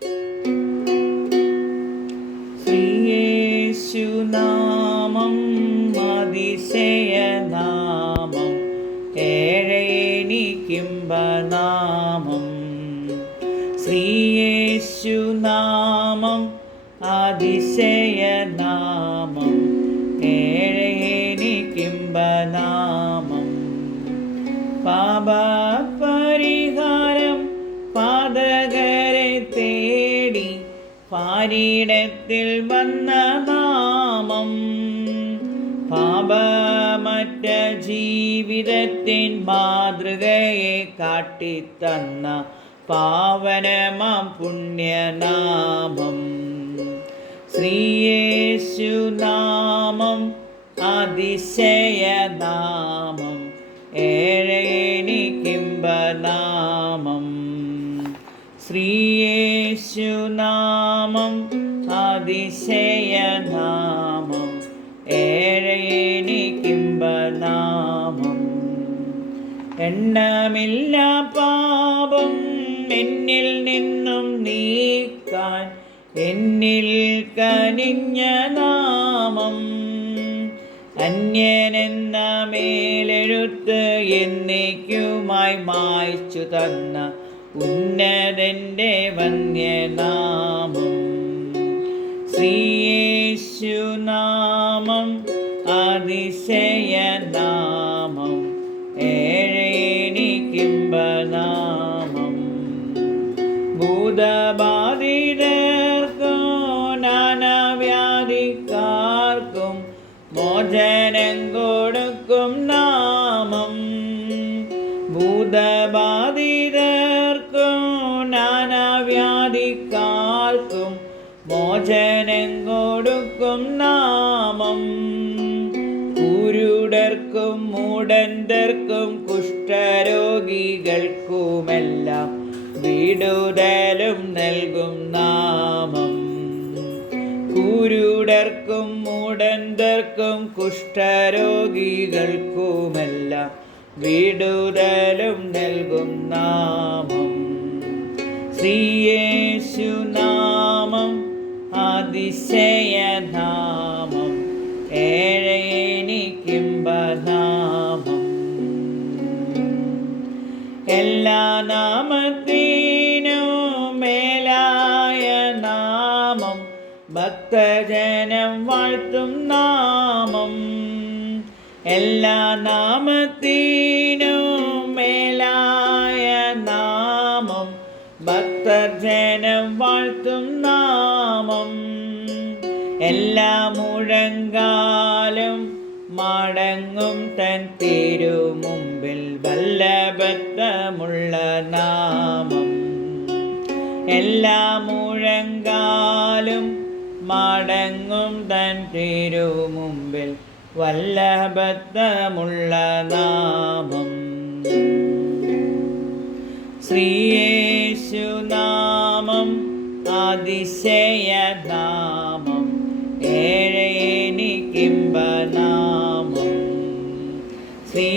ശ്രീയേശുനാമം അതിശയനാമം, ഏഴെനിക്കിമ്പനാമം. ശ്രീയേശുനാമം അതിശയനാമം, ഏഴെനിക്കിമ്പനാമം. പാപപരിഹാരം പാതകരെ തേടി പാരിടത്തിൽ വന്ന നാമം, പാപമറ്റ ജീവിതത്തിൻ മാതൃകയെ കാട്ടിത്തന്ന പാവനമാം പുണ്യനാമം. ശ്രീയേശുനാമം അതിശയനാമം, ഏഴെനിക്കിമ്പനാമം. ശ്രീയേശുനാമം അതിശയനാമം, ഏഴെനിക്കിമ്പനാമം. എണ്ണമില്ല പാപം എന്നിൽ നിന്നും നീക്കാൻ എന്നിൽ കനിഞ്ഞ നാമം, അന്യനെന്ന മേലെഴുത്ത് എന്നേക്കുമായി മായ്ച്ചു തന്ന ഉന്നതന്റെ വന്യനാമം. ശ്രീയേശുനാമം അതിശയനാമം, ഏഴെനിക്കിമ്പനാമം. ഭൂതബാധിതർക്കും നാനാവ്യാധിക്കാർക്കും മോചനം കൊടുക്കും നാമം, ഭൂതബാധിതർക്കും നാനാവ്യാധിക്കാർക്കും മോചനം കൊടുക്കും നാമം. കുരുടർക്കും മൂഢന്തർക്കും കുഷ്ഠരോഗികൾക്കുമെല്ലാം വിടുതലും നൽകും നാമം, കുരുടർക്കും മൂഢന്തർക്കും കുഷ്ഠരോഗികൾക്കുമെല്ലാം വിടുതലും നൽകും നാമം. ശ്രീയേശുനാമം അതിശയനാമം, ഏഴെനിക്കിമ്പനാമം. എല്ലാ നാമത്തിനും മേലായ നാമം, ഭക്തജനം വാഴ്ത്തും നാമം. എല്ലാ നാമത്തിനും മേലായ നാമം, ഭക്തജനം വാഴ്ത്തും നാമം. എല്ലാ മുഴങ്കാലും മടങ്ങും തൻ തിരുമുമ്പിൽ വല്ലഭത്വമുള്ള നാമം, എല്ലാ മുഴങ്കാലും മടങ്ങും തൻ തിരുമുമ്പിൽ വല്ലഭത്വമുള്ള നാമം. ശ്രീയേശുനാമം അതിശയനാമം, ഏഴെനിക്കിമ്പനാമം. ശ്രീ